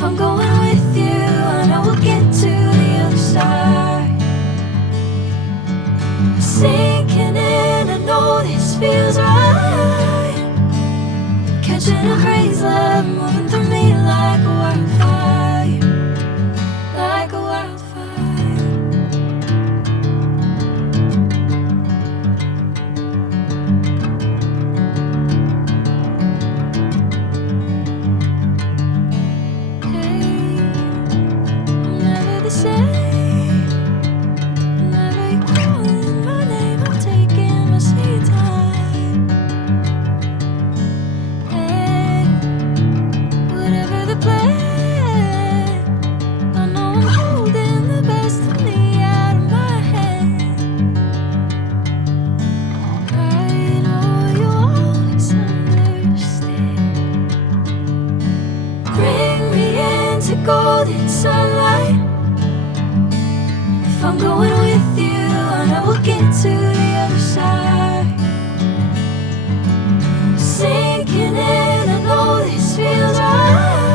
If I'm going with you, I know we'll get to the other side. Sinking in, I know this feels right. Catching a crazy love, moving through me like a wildfire, like a wildfire. Hey, I'm never the same. Whenever you're calling my name, I'm taking my sweet time. Hey, whatever the plan, I know I'm holding the best of me out of my hand. I know you'll always understand. Bring me into golden sunlight. If I'm going with you, I know we'll get to the other side. Sinking in, I know this feels right.